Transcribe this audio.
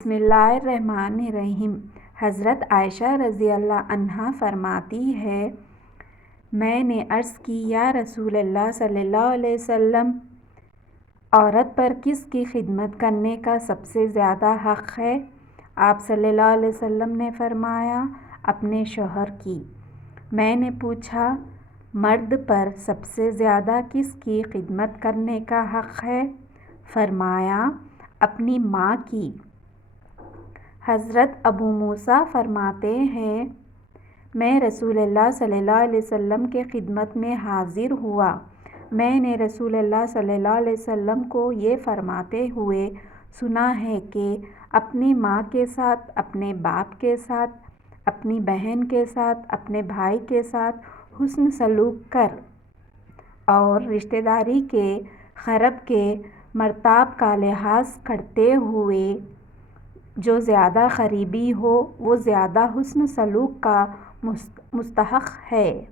بسم اللہ الرحمن الرحیم۔ حضرت عائشہ رضی اللہ عنہا فرماتی ہے، میں نے عرض کی یا رسول اللہ صلی اللہ علیہ وسلم، عورت پر کس کی خدمت کرنے کا سب سے زیادہ حق ہے؟ آپ صلی اللہ علیہ وسلم نے فرمایا، اپنے شوہر کی۔ میں نے پوچھا، مرد پر سب سے زیادہ کس کی خدمت کرنے کا حق ہے؟ فرمایا، اپنی ماں کی۔ حضرت ابو موسیٰ فرماتے ہیں، میں رسول اللہ صلی اللہ علیہ وسلم کے خدمت میں حاضر ہوا۔ میں نے رسول اللہ صلی اللہ علیہ وسلم کو یہ فرماتے ہوئے سنا ہے کہ اپنی ماں کے ساتھ، اپنے باپ کے ساتھ، اپنی بہن کے ساتھ، اپنے بھائی کے ساتھ حسن سلوک کر اور رشتہ داری کے قرب کے مراتب کا لحاظ کرتے ہوئے جو زیادہ قریبی ہو وہ زیادہ حسن سلوک کا مستحق ہے۔